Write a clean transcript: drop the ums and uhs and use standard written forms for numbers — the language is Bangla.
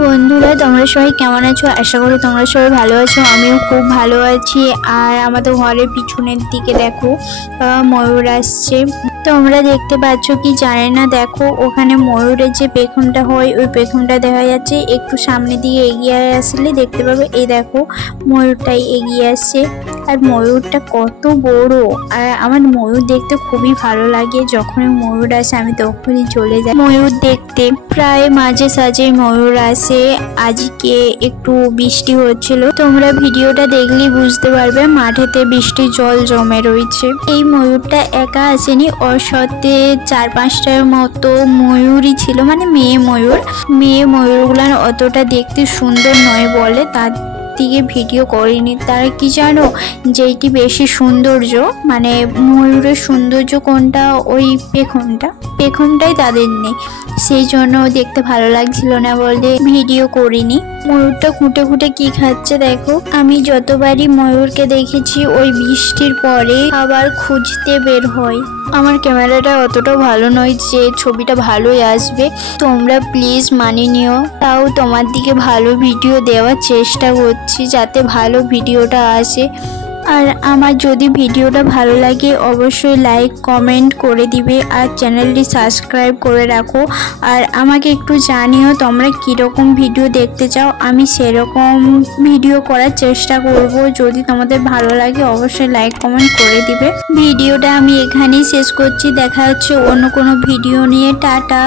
বন্ধুরা, তোমরা সবাই কেমন আছো? আশা করি তোমরা সবাই ভালো আছো। আমিও খুব ভালো আছি। আর আমাদের ঘরের পিছনের দিকে দেখো ময়ূর আসছে। তোমরা দেখতে পাচ্ছ কি জানি না, দেখো ওখানে ময়ূরের যে পেখমটা হয় ওই পেখমটা দেখা যাচ্ছে। একটু সামনে দিকে এগিয়ে আসলে দেখতে পাবে, এই দেখো ময়ূরটাই এগিয়ে আসছে। আর ময়ূরটা কত বড়! আর আমার ময়ূর দেখতে খুবই ভালো লাগে। যখন ময়ূর আসে আমি তখনই চলে যাই ময়ূর দেখতে। প্রায় মাঝে সাঝে ময়ূর আসে। আজকে একটু বৃষ্টি হচ্ছিল, তোমরা ভিডিওটা দেখলেই বুঝতে পারবে মাঠেতে বৃষ্টির জল জমে রয়েছে। এই ময়ূরটা একা আসেনি, ওর সাথে 4-5টার মতো ময়ূরই ছিল, মানে মেয়ে ময়ূরগুলো অতটা দেখতে সুন্দর নয় বলে তার দিকে ভিডিও করিনি। তারা কি জানো, যেটি বেশি সৌন্দর্য, মানে ময়ূরের সৌন্দর্য কোনটা, ওই পেখমটাই তাদের নেই, সেই জন্য দেখতে ভালো লাগছিল না বলে ভিডিও করিনি। ময়ূরটা খুঁটে খুঁটে কি খাচ্ছে দেখো। আমি যতবারই ময়ূরকে দেখেছি ওই বৃষ্টির পরে আবার খুঁজতে বের হয়। আমার ক্যামেরাটা অতটাও ভালো নয় যে ছবিটা ভালোই আসবে, তোমরা প্লিজ মানিয়ে নিও। তাও তোমার দিকে ভালো ভিডিও দেওয়ার চেষ্টা করছি যাতে ভালো ভিডিওটা আসে। আর আমার যদি ভিডিওটা ভালো লাগে অবশ্যই লাইক কমেন্ট করে দিবে আর চ্যানেলটি সাবস্ক্রাইব করে রাখো। আর আমাকে একটু জানিও তোমরা কীরকম ভিডিও দেখতে চাও, আমি সেরকম ভিডিও করার চেষ্টা করব। যদি তোমাদের ভালো লাগে অবশ্যই লাইক কমেন্ট করে দিবে। ভিডিওটা আমি এখানেই শেষ করছি, দেখা হচ্ছে অন্য কোনো ভিডিও নিয়ে। টাটা।